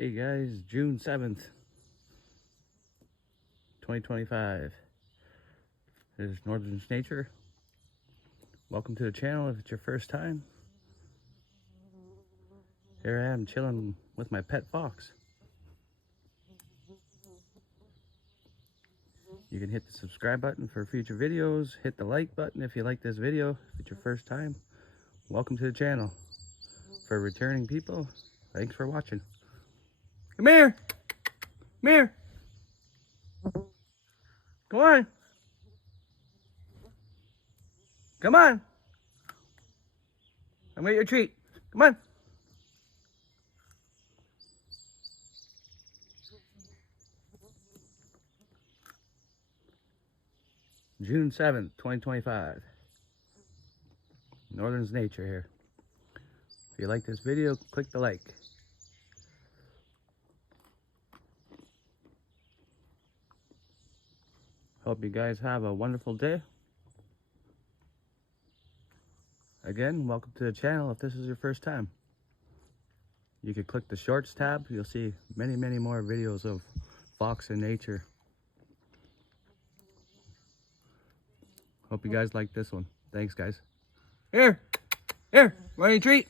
Hey guys, June 7th, 2025. This is Northern Nature. Welcome to the channel if it's your first time. Here I am chilling with my pet fox. You can hit the subscribe button for future videos. Hit the like button if you like this video. If it's your first time, welcome to the channel. For returning people, thanks for watching. Come here! Come here! Come on! Come on! I'm gonna get your treat. Come on! June 7th, 2025. Northern's Nature here. If you like this video, click the like. Hope you guys have a wonderful day. Again, welcome to the channel if this is your first time. You can click the shorts tab. You'll see many more videos of fox in nature. Hope you guys like this one. Thanks, guys. Here! Want a treat?